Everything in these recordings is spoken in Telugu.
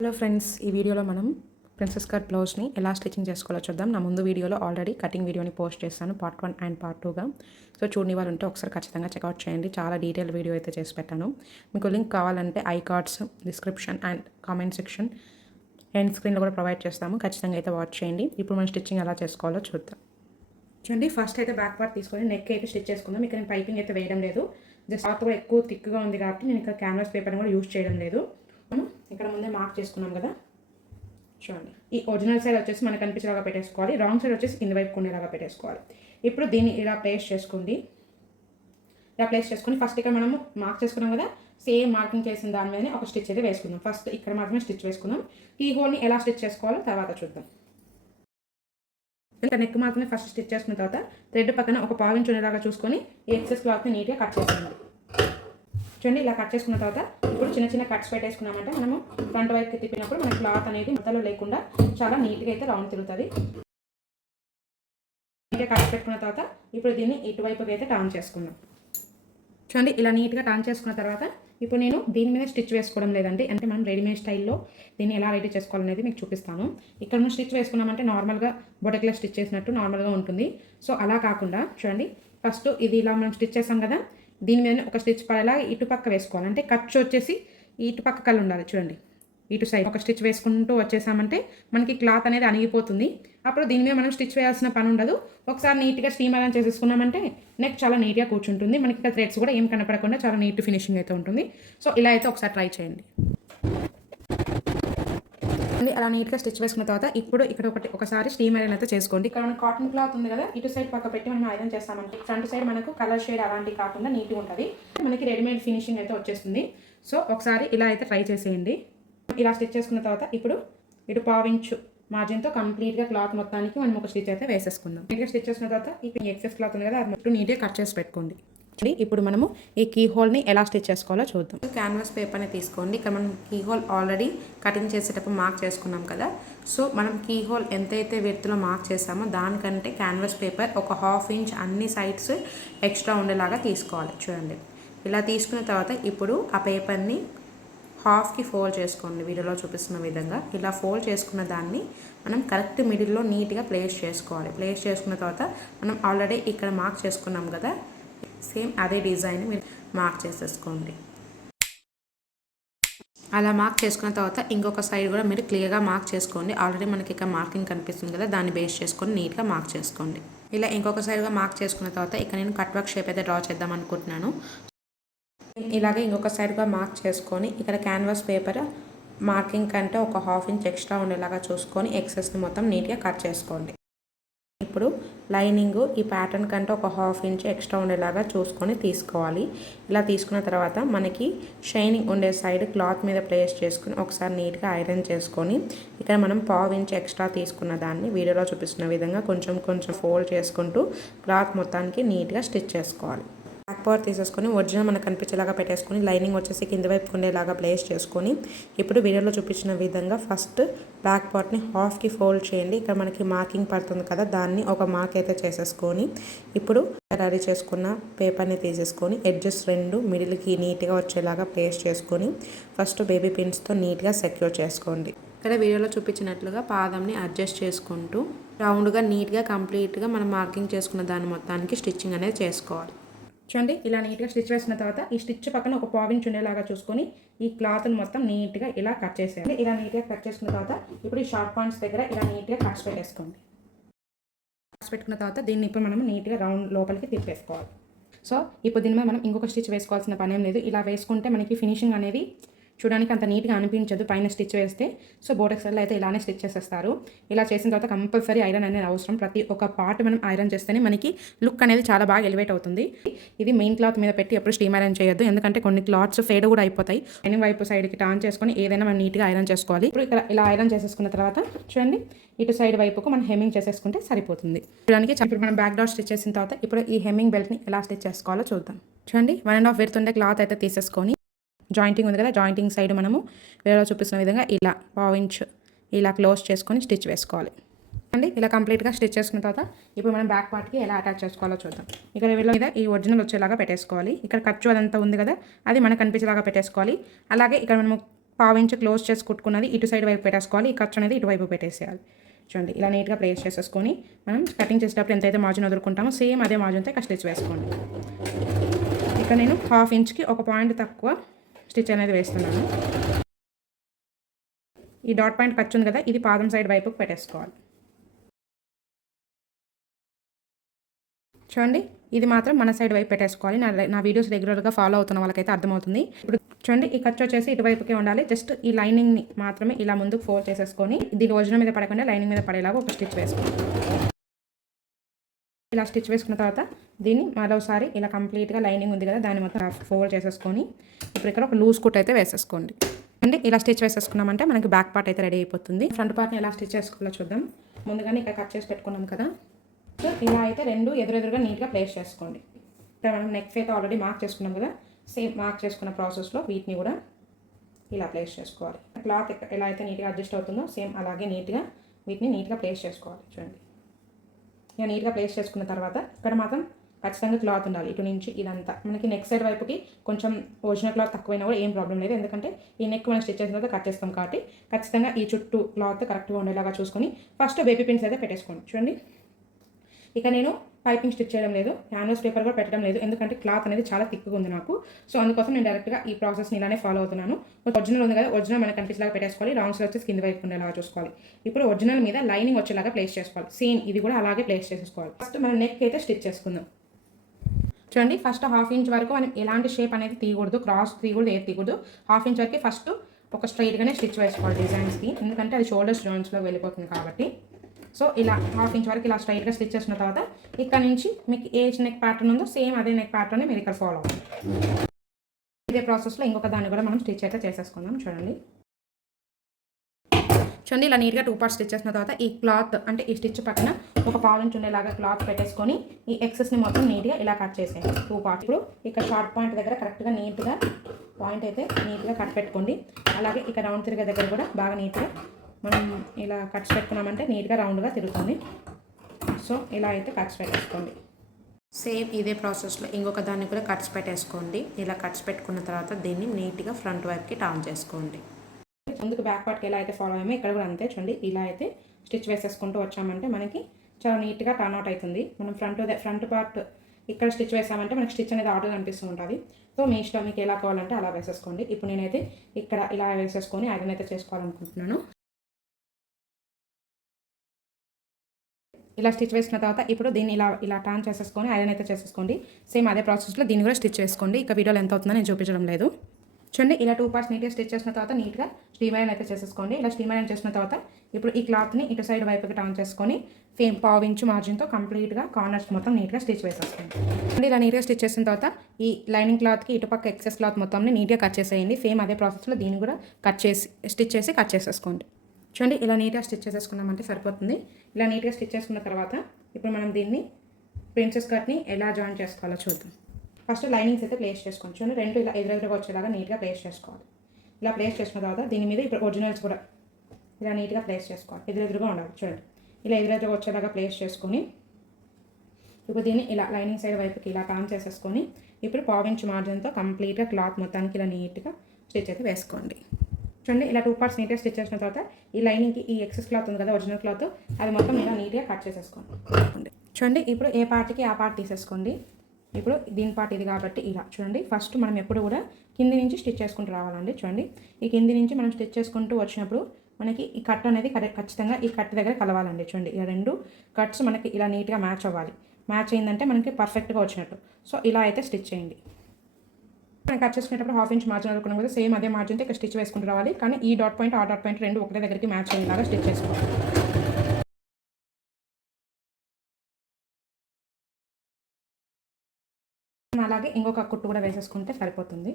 హలో ఫ్రెండ్స్ ఈ వీడియోలో మనం ప్రిన్సెస్ కట్ బ్లౌజ్ని ఎలా స్టిచ్చింగ్ చేసుకోవాలో చూద్దాం. నా ముందు వీడియోలో ఆల్రెడీ కటింగ్ వీడియోని పోస్ట్ చేస్తాను పార్ట్ వన్ అండ్ పార్ట్ టూగా సో చూడని వాళ్ళు ఉంటే ఒకసారి ఖచ్చితంగా చెక్అవుట్ చేయండి. చాలా డీటెయిల్ వీడియో అయితే చేసి పెట్టాను. మీకు లింక్ కావాలంటే I cards description and comment section end స్క్రీన్లో కూడా ప్రొవైడ్ చేస్తాము. ఖచ్చితంగా అయితే వాచ్ చేయండి. ఇప్పుడు మనం స్టిచ్చింగ్ ఎలా చేసుకోవాలో చూద్దాం. చూడండి ఫస్ట్ అయితే బ్యాక్ పార్ట్ తీసుకొని నెక్ అయితే స్టిచ్ చేసుకుందాం. ఇక్కడ నేను పైపింగ్ అయితే వేయడం లేదు. జస్ట్ క్లాత్ కూడా ఎక్కువ థిక్గా ఉంది కాబట్టి నేను ఇక్కడ క్యాన్వాస్ పేపర్ని కూడా యూజ్ చేయడం లేదు. ఇక్కడ ముందే మార్క్ చేసుకున్నాం కదా? చూడండి. ఈ ఒరిజినల్ సైడ్ వచ్చేసి మనకు కనిపించేలాగా పెట్టేసుకోవాలి. రాంగ్ సైడ్ వచ్చేసి కింద వైపు ఉండేలాగా పెట్టేసుకోవాలి. ఇప్పుడు దీన్ని ఇలా ప్లేస్ చేసుకోండి. ఇలా ప్లేస్ చేసుకుని ఫస్ట్ ఇక్కడ మనము మార్క్ చేసుకున్నాం కదా? సేమ్ మార్కింగ్ చేసిన దాని మీదనే ఒక స్టిచ్ అయితే వేసుకుందాం. ఫస్ట్ ఇక్కడ మాత్రమే స్టిచ్ వేసుకుందాం. ఈ హోల్ని ఎలా స్టిచ్ చేసుకోవాలో తర్వాత చూద్దాం. ఇంకా నెక్ మాత్రమే ఫస్ట్ స్టిచ్ చేసుకున్న తర్వాత థ్రెడ్ పక్కన ఒక పావించి ఉండేలాగా చూసుకొని ఎక్సెస్ క్లాత్ని నీట్గా కట్ చేసుకోండి చూడండి ఇలా కట్ చేసుకున్న తర్వాత ఇప్పుడు చిన్న చిన్న కట్స్ పెట్టేసుకున్నామంటే మనము ఫ్రంట్ వైపుకి తిప్పినప్పుడు మన క్లాత్ అనేది మొత్తలో లేకుండా చాలా నీట్గా అయితే రౌండ్ తిరుగుతుంది. నీట్గా కట్స్ పెట్టుకున్న తర్వాత ఇప్పుడు దీన్ని ఇటువైపుకి అయితే టర్న్ చేసుకున్నాం చూడండి ఇలా నీట్గా టర్న్ చేసుకున్న తర్వాత ఇప్పుడు నేను దీని మీద స్టిచ్ వేసుకోవడం లేదండి. అంటే మనం రెడీమేడ్ స్టైల్లో దీన్ని ఎలా రెడీ చేసుకోవాలనేది మీకు చూపిస్తాను. ఇక్కడ మనం స్టిచ్ వేసుకున్నామంటే నార్మల్గా బొటక్లో స్టిచ్ చేసినట్టు నార్మల్గా ఉంటుంది. సో అలా కాకుండా చూడండి ఫస్ట్ ఇది ఇలా మనం స్టిచ్ చేసాం కదా దీని మీద ఒక స్టిచ్ పడేలా ఇటు పక్క వేసుకోవాలి. అంటే ఖర్చు వచ్చేసి ఇటు పక్క కళ్ళు ఉండాలి చూడండి. ఇటు సైడ్ ఒక స్టిచ్ వేసుకుంటూ వచ్చేసామంటే మనకి క్లాత్ అనేది అణిగిపోతుంది. అప్పుడు దీని మీద మనం స్టిచ్ వేయాల్సిన పని ఉండదు. ఒకసారి నీట్గా స్టీమ్ అలా చేసేసుకున్నామంటే నెక్ చాలా నీట్గా కూర్చుంటుంది. మనకి థ్రెడ్స్ కూడా ఏం కనపడకుండా చాలా నీట్ ఫినిషింగ్ అయితే ఉంటుంది. సో ఇలా అయితే ఒకసారి ట్రై చేయండి. అలా నీట్గా స్టిచ్ వేసుకున్న తర్వాత ఇప్పుడు ఇక్కడ ఒకటి ఒకసారి స్టీమ్ ఐరన్ అయితే చేసుకోండి. ఇక్కడ కాటన్ క్లాత్ ఉంది కదా ఇటు సైడ్ పక్క పెట్టి మనం ఐరన్ చేస్తామంటే ఫ్రంట్ సైడ్ మనకు కలర్ షేడ్ అలాంటివి కాకుండా నీట్గా ఉంటుంది. మనకి రెడీమేడ్ ఫినిషింగ్ అయితే వచ్చేస్తుంది. సో ఒకసారి ఇలా అయితే ట్రై చేసేయండి. ఇలా స్టిచ్ చేసుకున్న తర్వాత ఇప్పుడు ఇటు పావించు మార్జిన్తో కంప్లీట్గా క్లాత్ మొత్తానికి మనం ఒక స్టిచ్ అయితే వేసేసుకుందాం. నీట్గా స్టిచ్ చేసిన తర్వాత ఇప్పుడు ఎక్సెస్ క్లాత్ ఉంది కదా అది మొత్తం నీట్గా కట్ చేసి పెట్టుకోండి. ఇప్పుడు మనము ఈ కీ హోల్ని ఎలా స్టిచ్ చేసుకోవాలో చూద్దాం. క్యాన్వాస్ పేపర్ని తీసుకోండి. ఇక్కడ మనం కీ హోల్ ఆల్రెడీ కటింగ్ చేసేటప్పుడు మార్క్ చేసుకున్నాం కదా. సో మనం కీ హోల్ ఎంతైతే విడ్త్లో మార్క్ చేసామో దానికంటే క్యాన్వాస్ పేపర్ ఒక హాఫ్ ఇంచ్ అన్ని సైడ్స్ ఎక్స్ట్రా ఉండేలాగా తీసుకోవాలి. చూడండి. ఇలా తీసుకున్న తర్వాత ఇప్పుడు ఆ పేపర్ని హాఫ్కి ఫోల్డ్ చేసుకోండి. వీడియోలో చూపిస్తున్న విధంగా. ఇలా ఫోల్డ్ చేసుకున్న దాన్ని మనం కరెక్ట్ మిడిల్లో నీట్గా ప్లేస్ చేసుకోవాలి. ప్లేస్ చేసుకున్న తర్వాత మనం ఆల్రెడీ ఇక్కడ మార్క్ చేసుకున్నాం కదా. సేమ్ అదే డిజైన్ మీరు మార్క్ చేసేసుకోండి. అలా మార్క్ చేసుకున్న తర్వాత ఇంకొక సైడ్ కూడా మీరు క్లియర్గా మార్క్ చేసుకోండి. ఆల్రెడీ మనకి ఇక్కడ మార్కింగ్ కనిపిస్తుంది కదా దాన్ని బేస్ చేసుకొని నీట్గా మార్క్ చేసుకోండి. ఇలా ఇంకొక సైడ్గా మార్క్ చేసుకున్న తర్వాత ఇక్కడ నేను కట్ వర్క్ షేప్ అయితే డ్రా చేద్దాం అనుకుంటున్నాను. ఇలాగే ఇంకొక సైడ్గా మార్క్ చేసుకొని ఇక్కడ క్యాన్వాస్ పేపర్ మార్కింగ్ కంటే ఒక హాఫ్ ఇంచ్ ఎక్స్ట్రా ఉండేలాగా చూసుకొని ఎక్సెస్ని మొత్తం నీట్గా కట్ చేసుకోండి. ఇప్పుడు లైనింగ్ ఈ ప్యాటర్న్ కంటే ఒక హాఫ్ ఇంచ్ ఎక్స్ట్రా ఉండేలాగా చూసుకొని తీసుకోవాలి. ఇలా తీసుకున్న తర్వాత మనకి షైనింగ్ ఉండే సైడ్ క్లాత్ మీద ప్లేస్ చేసుకుని ఒకసారి నీట్గా ఐరన్ చేసుకొని ఇక్కడ మనం పావు ఇంచ్ ఎక్స్ట్రా తీసుకున్న దాన్ని వీడియోలో చూపిస్తున్న విధంగా కొంచెం కొంచెం ఫోల్డ్ చేసుకుంటూ క్లాత్ మొత్తానికి నీట్గా స్టిచ్ చేసుకోవాలి. బ్యాక్ పవర్ తీసేసుకొని ఒరిజినల్ మనకు కనిపించేలాగా పెట్టేసుకొని లైనింగ్ వచ్చేసి కింద వైపు ఉండేలాగా ప్లేస్ చేసుకొని ఇప్పుడు వీడియోలో చూపించిన విధంగా ఫస్ట్ బ్యాక్ పార్ట్ని హాఫ్కి ఫోల్డ్ చేయండి. ఇక్కడ మనకి మార్కింగ్ పడుతుంది కదా దాన్ని ఒక మార్క్ అయితే చేసేసుకొని ఇప్పుడు రెడీ చేసుకున్న పేపర్ని తీసేసుకొని ఎడ్జెస్ రెండు మిడిల్కి నీట్గా వచ్చేలాగా ప్లేస్ చేసుకొని ఫస్ట్ బేబీ పిన్స్తో నీట్గా సెక్యూర్ చేసుకోండి. ఇక్కడ వీడియోలో చూపించినట్లుగా పాదంని అడ్జస్ట్ చేసుకుంటూ రౌండ్గా నీట్గా కంప్లీట్గా మనం మార్కింగ్ చేసుకున్న దాని మొత్తానికి స్టిచ్చింగ్ అనేది చేసుకోవాలి. చూడండి ఇలా నీట్గా స్టిచ్ వేసిన తర్వాత ఈ స్టిచ్ పక్కన ఒక పావించ్ ఉండేలాగా చూసుకొని ఈ క్లాత్ని మొత్తం నీట్గా ఇలా కట్ చేసేయండి. ఇలా నీట్గా కట్ చేసుకున్న తర్వాత ఇప్పుడు ఈ షార్ట్ పాయింట్స్ దగ్గర ఇలా నీట్గా కట్స్ పెట్టేసుకోండి. కట్స్ పెట్టుకున్న తర్వాత దీన్ని ఇప్పుడు మనం నీట్గా రౌండ్ లోపలికి తిప్పేసుకోవాలి. సో ఇప్పుడు దీని మీద మనం ఇంకొక స్టిచ్ వేసుకోవాల్సిన పని ఏం లేదు. ఇలా వేసుకుంటే మనకి ఫినిషింగ్ అనేది చూడడానికి అంత నీట్గా అనిపించదు. పైన స్టిచ్ వేస్తే. సో బోటెక్స్లో అయితే ఇలానే స్టిచ్ చేసేస్తారు. ఇలా చేసిన తర్వాత కంపల్సరీ ఐరన్ అనేది అవసరం. ప్రతి ఒక్క పార్ట్ మనం ఐరన్ చేస్తేనే మనకి లుక్ అనేది చాలా బాగా ఎలివేట్ అవుతుంది. ఇది మెయిన్ క్లాత్ మీద పెట్టి ఎప్పుడు స్టీమ్ ఐరన్ చేయొద్దు. ఎందుకంటే కొన్ని క్లాత్స్ ఫేడ్ కూడా అయిపోతాయి. ఎన్ని వైపు సైడ్కి టర్న్ చేసుకొని ఏదైనా మనం నీట్గా ఐరన్ చేసుకోవాలి. ఇప్పుడు ఇక్కడ ఇలా ఐరన్ చేసేసుకున్న తర్వాత చూడండి. ఇటు సైడ్ వైపుకు మనం హెమ్మింగ్ చేసేసుకుంటే సరిపోతుంది. చూడడానికి ఇప్పుడు మనం బ్యాక్ డాట్ స్టిచ్ చేసిన తర్వాత ఇప్పుడు ఈ హెమ్మింగ్ బెల్ట్ని ఎలా స్టిచ్ చేసుకోవాలో చూద్దాం. చూడండి. వన్ అండ్ హాఫ్ వెళ్తుండే క్లాత్ అయితే తీసేసుకొని జాయింటింగ్ ఉంది కదా జాయింటింగ్ సైడ్ మనము వేరే చూపిస్తున్న విధంగా ఇలా పావు ఇలా క్లోజ్ చేసుకొని స్టిచ్ వేసుకోవాలి. అండి ఇలా కంప్లీట్గా స్టిచ్ చేసుకున్న తర్వాత ఇప్పుడు మనం బ్యాక్ పార్ట్కి ఎలా అటాచ్ చేసుకోవాలో చూద్దాం. ఇక్కడ వీళ్ళ మీద ఈ ఒరిజినల్ వచ్చేలాగా పెట్టేసుకోవాలి. ఇక్కడ ఖర్చు అదంతా ఉంది కదా అది మనకు కనిపించేలాగా పెట్టేసుకోవాలి. అలాగే ఇక్కడ మనము పావు ఇంచు క్లోజ్ చేసి కుట్టుకున్నది ఇటు సైడ్ వైపు పెట్టేసుకోవాలి ఈ ఖర్చు అనేది ఇటువైపు పెట్టేసేయాలి. చూడండి ఇలా నీట్గా ప్లేస్ చేసేసుకొని మనం కటింగ్ చేసేటప్పుడు ఎంతైతే మార్జిన్ వదులుకుంటామో సేమ్ అదే మార్జిన్తో ఇక్కడ స్టిచ్ వేసుకోండి. ఇక్కడ నేను హాఫ్ ఇంచ్కి ఒక పాయింట్ తక్కువ స్టిచ్ అనేది వేస్తున్నాను. ఈ డాట్ పాయింట్ ఖర్చు ఉంది కదా ఇది పాదం సైడ్ వైపుకి పెట్టేసుకోవాలి. చూడండి ఇది మాత్రం మన సైడ్ వైపు పెట్టేసుకోవాలి. నా నా వీడియోస్ రెగ్యులర్గా ఫాలో అవుతున్న వాళ్ళకైతే అర్థమవుతుంది. ఇప్పుడు చూడండి ఈ ఖర్చు వచ్చేసి ఇటువైపుకే ఉండాలి. జస్ట్ ఈ లైనింగ్ని మాత్రమే ఇలా ముందుకు ఫోల్డ్ చేసేసుకొని దీని రోజున మీద పడకుండా లైనింగ్ మీద పడేలాగా ఒక స్టిచ్ వేసుకోవాలి. ఇలా స్టిచ్ వేసుకున్న తర్వాత దీన్ని మరోసారి ఇలా కంప్లీట్గా లైనింగ్ ఉంది కదా దాన్ని మొత్తం ఫోల్డ్ చేసేసుకొని ఇప్పుడు ఇక్కడ ఒక లూజ్ కుట్ అయితే వేసేసుకోండి. అంటే ఇలా స్టిచ్ వేసేసుకున్నామంటే మనకి బ్యాక్ పార్ట్ అయితే రెడీ అయిపోతుంది. ఫ్రంట్ పార్ట్ని ఎలా స్టిచ్ చేసుకోవాలో చూద్దాం. ముందుగానే ఇక్కడ కట్ చేసి పెట్టుకున్నాం కదా. సో ఇలా అయితే రెండు ఎదురెదురుగా నీట్గా ప్లేస్ చేసుకోండి. ఇక్కడ మనం నెక్ అయితే ఆల్రెడీ మార్క్ చేసుకున్నాం కదా సేమ్ మార్క్ చేసుకున్న ప్రాసెస్లో వీటిని కూడా ఇలా ప్లేస్ చేసుకోవాలి. క్లాత్ ఎలా అయితే నీట్గా అడ్జస్ట్ అవుతుందో సేమ్ అలాగే నీట్గా వీటిని నీట్గా ప్లేస్ చేసుకోవాలి. చూడండి. ఇక నీట్గా ప్లేస్ చేసుకున్న తర్వాత ఇక్కడ మాత్రం ఖచ్చితంగా క్లాత్ ఉండాలి. ఇటు నుంచి ఇదంతా. మనకి నెక్ సైడ్ వైపుకి కొంచెం ఒరిజినల్ క్లాత్ తక్కువైనా కూడా ఏం ప్రాబ్లం లేదు. ఎందుకంటే ఈ నెక్ మనం స్టిచ్ చేసిన తర్వాత కట్ చేస్తాం కాబట్టి ఖచ్చితంగా ఈ చుట్టూ క్లాత్ కరెక్ట్గా ఉండేలాగా చూసుకొని ఫస్ట్ బేబీ పిన్స్ అయితే పెట్టేసుకోండి. చూడండి. ఇక నేను పైపింగ్ స్టిచ్ చేయడం లేదు. క్యాన్వాస్ పేపర్ కూడా పెట్టడం లేదు. ఎందుకంటే క్లాత్ అనేది చాలా థిక్గా ఉంది నాకు. సో అందుకోసం నేను డైరెక్ట్గా ఈ ప్రాసెస్ని ఇలానే ఫాలో అవుతున్నాను. ఒరిజినల్ ఉంది కదా ఒరిజినల్ మనకి కనిపించేలాగా పెట్టేసుకోవాలి. రాంగ్ సైడ్ వచ్చేసి కింద వైపు ఉండేలాగా చూసుకోవాలి. ఇప్పుడు ఒరిజినల్ మీద లైనింగ్ వచ్చేలాగా ప్లేస్ చేసుకోవాలి. సేమ్ ఇది కూడా అలాగే ప్లేస్ చేసుకోవాలి ఫస్ట్ మనం నెక్ అయితే స్టిచ్ చేసుకుందాం. చూడండి ఫస్ట్ హాఫ్ ఇంచ్ వరకు మనం ఎలాంటి షేప్ అనేది తీయకూడదు క్రాస్ తీయకూడదు ఏది తీయకూడదు. హాఫ్ ఇంచ్ వరకు ఫస్ట్ ఒక స్ట్రైట్గానే స్టిచ్ వేసుకోవాలి డిజైన్స్కి ఎందుకంటే అది షోల్డర్స్ జాయింట్స్లో వెళ్ళిపోతుంది కాబట్టి. సో ఇలా హాఫ్ ఇంచ్ వరకు ఇలా స్ట్రైట్గా స్టిచ్ చేసిన తర్వాత ఇక్కడ నుంచి మీకు ఏ నెక్ ప్యాటర్న్ ఉందో సేమ్ అదే నెక్ ప్యాటర్న్ మీరు ఇక్కడ ఫాలో అవ్వాలి ఇదే ప్రాసెస్లో ఇంకొక దాన్ని కూడా మనం స్టిచ్ అయితే చేసేసుకుందాం చూడండి. చూడండి ఇలా నీట్గా టూ పార్ట్స్ స్టిచ్ చేసిన తర్వాత ఈ క్లాత్ అంటే ఈ స్టిచ్ పక్కన ఒక పావు నుంచి ఉండేలాగా క్లాత్ పెట్టేసుకొని ఈ ఎక్సెస్ని మొత్తం నీట్గా ఇలా కట్ చేసేయండి. Two parts. ఇప్పుడు ఇక్కడ షార్ట్ పాయింట్ దగ్గర కరెక్ట్గా నీట్గా పాయింట్ అయితే నీట్గా కట్ పెట్టుకోండి. అలాగే ఇక్కడ రౌండ్ తిరిగే దగ్గర కూడా బాగా నీట్గా మనం ఇలా కట్స్ పెట్టుకున్నామంటే నీట్గా రౌండ్గా తిరుగుతుంది. సో ఇలా అయితే కట్స్ పెట్టేసుకోండి. సేమ్ ఇదే ప్రాసెస్లో ఇంకొక దాన్ని కూడా కట్స్ పెట్టేసుకోండి. ఇలా కట్స్ పెట్టుకున్న తర్వాత దీన్ని నీట్గా ఫ్రంట్ వైపుకి టర్న్ చేసుకోండి. ముందుకు బ్యాక్ పార్ట్కి ఎలా అయితే ఫాలో అయ్యామో ఇక్కడ కూడా అంతే చూడండి. ఇలా అయితే స్టిచ్ వేసేసుకుంటూ వచ్చామంటే మనకి చాలా నీట్గా టర్న్ అవుట్ అవుతుంది. మనం ఫ్రంట్ ఫ్రంట్ పార్ట్ ఇక్కడ స్టిచ్ వేసామంటే మనకి స్టిచ్ అనేది ఆర్డర్ కనిపిస్తూ ఉంటుంది. సో మీ ఇష్టం మీకు ఎలా కావాలంటే అలా వేసేసుకోండి. ఇప్పుడు నేనైతే ఇక్కడ ఇలా వేసేసుకొని ఐరన్ అయితే చేసుకోవాలనుకుంటున్నాను. ఇలా స్టిచ్ వేసిన తర్వాత ఇప్పుడు దీన్ని ఇలా ఇలా టర్న్ చేసేసుకొని ఐరన్ అయితే చేసేసుకోండి. సేమ్ అదే ప్రాసెస్లో దీన్ని కూడా స్టిచ్ చేసుకోండి ఇక వీడియోలో ఎంత అవుతుందో నేను చూపించడం లేదు. చూడండి ఇలా టూ పార్ట్స్ నీట్గా స్టిచ్ చేసిన తర్వాత నీట్గా స్టీమ్ ఐరన్ అయితే చేసేసుకోండి. ఇలా స్టీమ్ ఐరన్ చేసిన తర్వాత ఇప్పుడు ఈ క్లాత్ని ఇటు సైడ్ వైపుకి టర్న్ చేసుకొని ఫేమ్ పావు ఇంచు మార్జిన్తో కంప్లీట్గా కార్నర్స్ మొత్తం నీట్గా స్టిచ్ వేసేసుకోండి. ఇలా నీట్గా స్టిచ్ చేసిన తర్వాత ఈ లైనింగ్ క్లాత్కి ఇటుపక్క ఎక్సెస్ క్లాత్ మొత్తంని నీట్గా కట్ చేసేయండి. ఫేమ్ అదే ప్రాసెస్లో దీన్ని కూడా కట్ చేసి స్టిచ్ చేసి కట్ చేసేసుకోండి. చూడండి ఇలా నీట్గా స్టిచ్ చేసేసుకున్నామంటే సరిపోతుంది. ఇలా నీట్గా స్టిచ్ చేసుకున్న తర్వాత ఇప్పుడు మనం దీన్ని ప్రిన్సెస్ కట్ని ఎలా జాయిన్ చేసుకోవాలో చూద్దాం. ఫస్ట్ లైనింగ్స్ అయితే ప్లేస్ చేసుకోండి చూడండి రెండు ఇలా ఎదురెదురుగా వచ్చేలాగా నీట్గా ప్లేస్ చేసుకోవాలి. ఇలా ప్లేస్ చేసుకున్న తర్వాత దీని మీద ఇప్పుడు ఒరిజినల్స్ కూడా ఇలా నీట్గా ప్లేస్ చేసుకోవాలి. ఎదురెదురుగా ఉండాలి. చూడండి. ఇలా ఎదురెదురుగా వచ్చేలాగా ప్లేస్ చేసుకొని ఇప్పుడు దీన్ని ఇలా లైనింగ్ సైడ్ వైపుకి ఇలా టర్న్ చేసేసుకొని ఇప్పుడు పావించ్ మార్జిన్తో కంప్లీట్గా క్లాత్ మొత్తానికి ఇలా నీట్గా స్టిచ్ అయితే వేసుకోండి. చూడండి. ఇలా టూ పార్ట్స్ నీట్గా స్టిచ్ చేసిన తర్వాత ఈ లైనింగ్కి ఈ ఎక్సెస్ క్లాత్ ఉంది కదా ఒరిజినల్ క్లాత్ అది మొత్తం ఇలా నీట్గా కట్ చేసేసుకోండి. చూడండి. ఇప్పుడు ఏ పార్ట్కి ఆ పార్ట్ తీసేసుకోండి. ఇప్పుడు దీని పార్ట్ ఇది కాబట్టి ఇలా. చూడండి ఫస్ట్ మనం ఎప్పుడు కూడా కింది నుంచి స్టిచ్ చేసుకుంటూ రావాలండి. చూడండి ఈ కింది నుంచి మనం స్టిచ్ చేసుకుంటూ వచ్చినప్పుడు మనకి ఈ కట్ అనేది కరెక్ట్ ఖచ్చితంగా ఈ కట్ దగ్గర కలవాలండి. చూడండి ఇలా రెండు కట్స్ మనకి ఇలా నీట్గా మ్యాచ్ అవ్వాలి. మ్యాచ్ అయిందంటే మనకి పర్ఫెక్ట్గా వచ్చినట్టు. సో ఇలా అయితే స్టిచ్ చేయండి. మనం కట్ చేసుకునేటప్పుడు హాఫ్ ఇంచ్ మార్జిన్ అనుకున్నాం కదా సేమ్ అదే మార్జిన్తో ఇక్కడ స్టిచ్ వేసుకుంటూ రావాలి. కానీ ఈ డాట్ పాయింట్ ఆ డాట్ పాయింట్ రెండు ఒకటే దగ్గరికి మ్యాచ్ అయ్యేలాగా స్టిచ్ చేసుకోవాలి. ఇంకొక కుట్టు కూడా వేసేసుకుంటే సరిపోతుంది.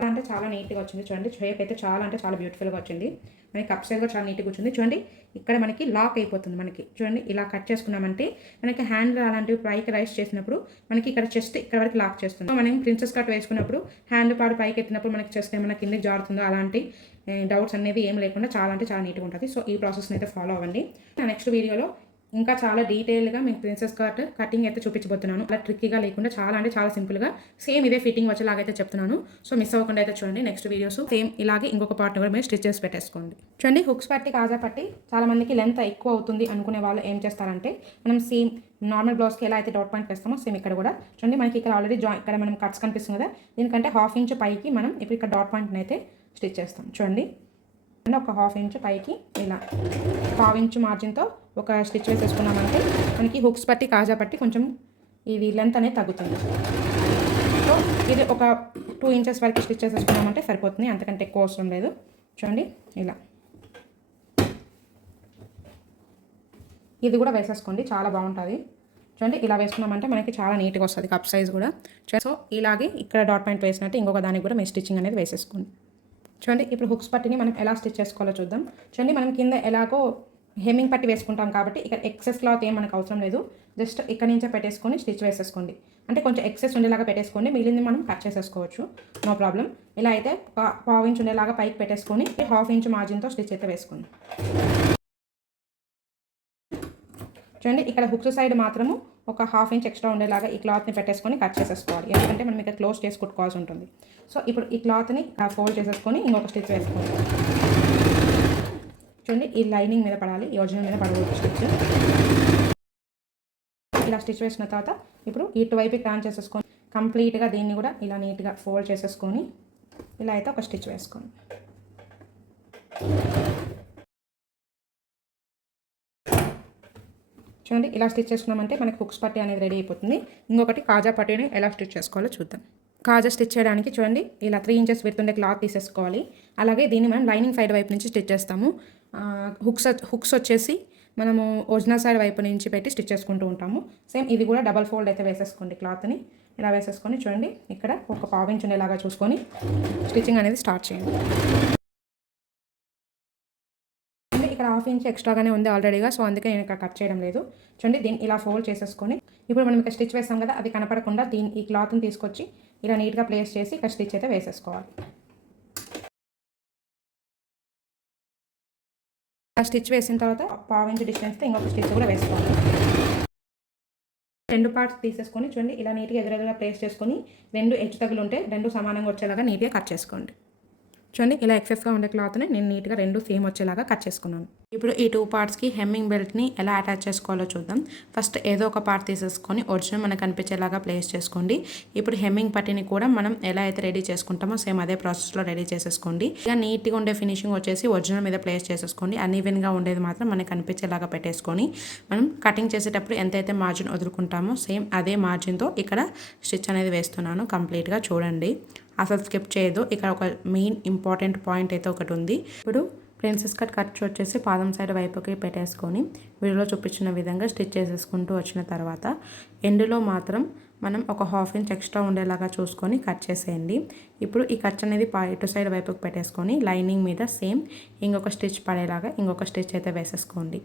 చాలా అంటే చాలా నీట్గా వచ్చింది. చూడండి షేప్ అయితే చాలా అంటే చాలా బ్యూటిఫుల్గా వచ్చింది. మనకి కప్ సైడ్ కూడా చాలా నీట్గా వచ్చింది చూడండి ఇక్కడ మనకి లాక్ అయిపోతుంది మనకి. చూడండి ఇలా కట్ చేసుకున్నామంటే మనకి హ్యాండ్ అలాంటివి పైకి రైస్ చేసినప్పుడు మనకి ఇక్కడ చెస్ట్ ఇక్కడ వరకు లాక్ చేస్తుంది. మనం ప్రిన్సెస్ కట్ వేసుకున్నప్పుడు హ్యాండ్ పాడు పైకి ఎత్తినప్పుడు మనకి చెస్ట్ ఏమైనా కిందకి జారుతుందో అలాంటి డౌట్స్ అనేది ఏం లేకుండా చాలా అంటే చాలా నీట్గా ఉంటుంది. సో ఈ ప్రాసెస్ని అయితే ఫాలో అవ్వండి. నెక్స్ట్ వీడియోలో ఇంకా చాలా డీటెయిల్గా మీకు ప్రిన్సెస్ కట్ కటింగ్ అయితే చూపించబోతున్నాను. అలా ట్రిక్కీగా లేకుండా చాలా అంటే చాలా సింపుల్గా సేమ్ ఇదే ఫిట్టింగ్ వచ్చేలాగైతే చెప్తున్నాను. సో మిస్ అవ్వకుండా అయితే చూడండి నెక్స్ట్ వీడియోస్. సేమ్ ఇలాగే ఇంకొక పార్ట్ కూడా మీరు స్టిచ్ చేసి పెట్టేసుకోండి. చూడండి హుక్స్ పట్టి కాజా పట్టి చాలా మందికి లెంత్ ఎక్కువ అవుతుంది అనుకునే వాళ్ళు ఏం చేస్తారంటే మనం సేమ్ నార్మల్ బ్లౌజ్కి ఎలా అయితే డాట్ పాయింట్ వేస్తామో సేమ్ ఇక్కడ కూడా. చూడండి మనకి ఇక్కడ ఆల్రెడీ జాయిన్ ఇక్కడ మనం కట్స్ కనిపిస్తుంది కదా. దీనికంటే హాఫ్ ఇంచ్ పైకి మనం ఇప్పుడు ఇక్కడ డాట్ పాయింట్ని అయితే స్టిచ్ చేస్తాం. చూడండి. అంటే ఒక హాఫ్ ఇంచ్ పైకి ఇలా. పావు ఇంచు మార్జిన్తో ఒక స్టిచ్ వేసేసుకున్నామంటే మనకి హుక్స్ పట్టి కాజా పట్టి కొంచెం ఇది లెంత్ అనేది తగ్గుతుంది. సో ఇది ఒక టూ ఇంచెస్ వరకు స్టిచ్ చేసేసుకున్నామంటే సరిపోతుంది. అంతకంటే ఎక్కువ అవసరం లేదు. చూడండి ఇలా. ఇది కూడా వేసేసుకోండి చాలా బాగుంటుంది. చూడండి ఇలా వేసుకున్నామంటే మనకి చాలా నీట్గా వస్తుంది కప్ సైజ్ కూడా. సో ఇలాగే ఇక్కడ డాట్ పాయింట్ వేసినట్టు ఇంకొక దానికి కూడా మీ స్టిచ్చింగ్ అనేది వేసేసుకోండి. చూడండి ఇప్పుడు హుక్స్ పట్టిని మనం ఎలా స్టిచ్ చేసుకోవాలో చూద్దాం. చూడండి మనం కింద ఎలాగో హెమ్మింగ్ పట్టి వేసుకుంటాం కాబట్టి ఇక్కడ ఎక్సెస్ క్లాత్ ఏం మనకు అవసరం లేదు. జస్ట్ ఇక్కడ నుంచే పెట్టేసుకొని స్టిచ్ వేసేసుకోండి. అంటే కొంచెం ఎక్సెస్ ఉండేలాగా పెట్టేసుకోండి. మిగిలింది మనం కట్ చేసేసుకోవచ్చు. No problem. ఇలా అయితే పావు ఇంచ్ ఉండేలాగా పైకి పెట్టేసుకొని హాఫ్ ఇంచ్ మార్జిన్తో స్టిచ్ అయితే వేసుకోండి. చూడండి ఇక్కడ హుక్స్ సైడ్ మాత్రము ఒక హాఫ్ ఇంచ్ ఎక్స్ట్రా ఉండేలాగా ఈ క్లాత్ని పెట్టేసుకొని కట్ చేసేసుకోవాలి. ఎందుకంటే మనం ఇక్కడ క్లోజ్ చేసి కుట్టుకోవాల్సి ఉంటుంది. సో ఇప్పుడు ఈ క్లాత్ని ఫోల్డ్ చేసేసుకొని ఇంకొక స్టిచ్ వేసుకోవాలి చూడండి ఈ లైనింగ్ మీద పడాలి ఈ ఒరిజినల్ మీద పడవచ్చు స్టిచ్ ఇలా స్టిచ్ వేసిన తర్వాత ఇప్పుడు ఇటువైపు టర్న్ చేసేసుకొని కంప్లీట్గా దీన్ని కూడా ఇలా నీట్గా ఫోల్డ్ చేసేసుకొని ఇలా అయితే ఒక స్టిచ్ వేసుకోండి. చూడండి ఇలా స్టిచ్ చేసుకున్నామంటే మనకి హుక్స్ పట్టి అనేది రెడీ అయిపోతుంది. ఇంకొకటి కాజా పట్టీని ఎలా స్టిచ్ చేసుకోవాలో చూద్దాం. కాజా స్టిచ్ చేయడానికి చూడండి ఇలా త్రీ ఇంచెస్ పెడుతుండే క్లాత్ తీసేసుకోవాలి. అలాగే దీన్ని మనం లైనింగ్ సైడ్ వైపు నుంచి స్టిచ్ చేస్తాము. హుక్స్ హుక్స్ వచ్చేసి మనము ఒరిజినల్ సైడ్ వైపు నుంచి పెట్టి స్టిచ్ చేసుకుంటూ ఉంటాము. సేమ్ ఇది కూడా డబల్ ఫోల్డ్ అయితే వేసేసుకోండి క్లాత్ని. ఇలా వేసేసుకొని చూడండి ఇక్కడ ఒక పావించ్ ఉండేలాగా చూసుకొని స్టిచ్చింగ్ అనేది స్టార్ట్ చేయండి. ఇక్కడ హాఫ్ ఇంచ్ ఎక్స్ట్రాగానే ఉంది ఆల్రెడీగా సో అందుకే నేను ఇక్కడ కట్ చేయడం లేదు. చూడండి దీన్ని ఇలా ఫోల్డ్ చేసేసుకొని ఇప్పుడు మనం ఇక్కడ స్టిచ్ వేస్తాం కదా అది కనపడకుండా దీని ఈ క్లాత్ని తీసుకొచ్చి ఇలా నీట్గా ప్లేస్ చేసి ఇక్కడ స్టిచ్ అయితే వేసేసుకోవాలి. స్టిచ్ వేసిన తర్వాత పావించి డిస్టెన్స్తో ఇంకొక స్టిచ్ కూడా వేసుకోవాలి. రెండు పార్ట్స్ తీసేసుకొని చూడండి ఇలా నీట్గా ఎదురెదురుగా ప్లేస్ చేసుకొని రెండు ఎడ్జ్ తగులు ఉంటే రెండు సమానంగా వచ్చేలాగా నీట్గా కట్ చేసుకోండి. చూడండి ఇలా ఎక్సెస్గా ఉండే క్లాత్ని నేను నీట్గా రెండు సేమ్ వచ్చేలాగా కట్ చేసుకున్నాను. ఇప్పుడు ఈ టూ పార్ట్స్కి హెమ్మింగ్ బెల్ట్ని ఎలా అటాచ్ చేసుకోవాలో చూద్దాం. ఫస్ట్ ఏదో ఒక పార్ట్ తీసేసుకొని ఒరిజినల్ మనకు కనిపించేలాగా ప్లేస్ చేసుకోండి. ఇప్పుడు హెమ్మింగ్ పట్టిని కూడా మనం ఎలా అయితే రెడీ చేసుకుంటామో సేమ్ అదే ప్రాసెస్లో రెడీ చేసేసుకోండి. ఇక నీట్గా ఉండే ఫినిషింగ్ వచ్చేసి ఒరిజినల్ మీద ప్లేస్ చేసేసుకోండి. అన్ఈవెన్గా ఉండేది మాత్రం మనకు కనిపించేలాగా పెట్టేసుకొని మనం కటింగ్ చేసేటప్పుడు ఎంతైతే మార్జిన్ వదులుకుంటామో సేమ్ అదే మార్జిన్తో ఇక్కడ స్టిచ్ అనేది వేస్తున్నాను కంప్లీట్గా చూడండి. అసలు స్కిప్ చేయదు. ఇక్కడ ఒక మెయిన్ ఇంపార్టెంట్ పాయింట్ అయితే ఒకటి ఉంది. ఇప్పుడు ప్రిన్సెస్ కట్ ఖర్చు వచ్చేసి పాదం సైడ్ వైపుకి పెట్టేసుకొని వీడియోలో చూపించిన విధంగా స్టిచ్ చేసేసుకుంటూ వచ్చిన తర్వాత ఎండులో మాత్రం మనం ఒక హాఫ్ ఇంచ్ ఎక్స్ట్రా ఉండేలాగా చూసుకొని కట్ చేసేయండి. ఇప్పుడు ఈ ఖర్చు అనేది ఇటు సైడ్ వైపుకి పెట్టేసుకొని లైనింగ్ మీద సేమ్ ఇంకొక స్టిచ్ పడేలాగా ఇంకొక స్టిచ్ అయితే వేసేసుకోండి.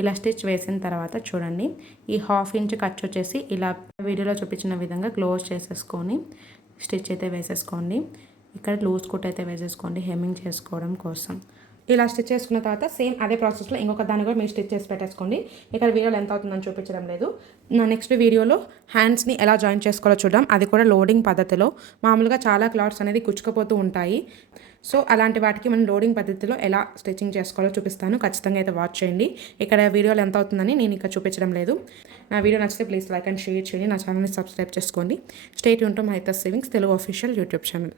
ఇలా స్టిచ్ వేసిన తర్వాత చూడండి ఈ హాఫ్ ఇంచ్ ఖర్చు వచ్చేసి ఇలా వీడియోలో చూపించిన విధంగా క్లోజ్ చేసేసుకొని స్టిచ్ అయితే వేసేసుకోండి. ఇక్కడ లూజ్ కుట్ అయితే వేసేసుకోండి హెమ్మింగ్ చేసుకోవడం కోసం. ఇలా స్టిచ్ చేసుకున్న తర్వాత సేమ్ అదే ప్రాసెస్లో ఇంకొక దాన్ని కూడా మీరు స్టిచ్ చేసి పెట్టేసుకోండి. ఇక్కడ వీడియోలో ఎంత అవుతుందని చూపించడం లేదు. నా నెక్స్ట్ వీడియోలో హ్యాండ్స్ని ఎలా జాయిన్ చేసుకోవాలో చూద్దాం. అది కూడా లోడింగ్ పద్ధతిలో. మామూలుగా చాలా క్లాత్స్ అనేది కుచ్చుకుపోతూ ఉంటాయి. సో అలాంటి వాటికి మనం లోడింగ్ పద్ధతిలో ఎలా స్టిచ్చింగ్ చేసుకోవాలో చూపిస్తాను. ఖచ్చితంగా అయితే వాచ్ చేయండి. ఇక్కడ వీడియోలు ఎంత అవుతుందని నేను ఇక్కడ చూపించడం లేదు. నా వీడియో నచ్చితే ప్లీజ్ లైక్ అండ్ షేర్ చేయండి. నా ఛానల్ని సబ్స్క్రైబ్ చేసుకోండి. స్టేట్ ఉంటాం to savings Telugu official YouTube channel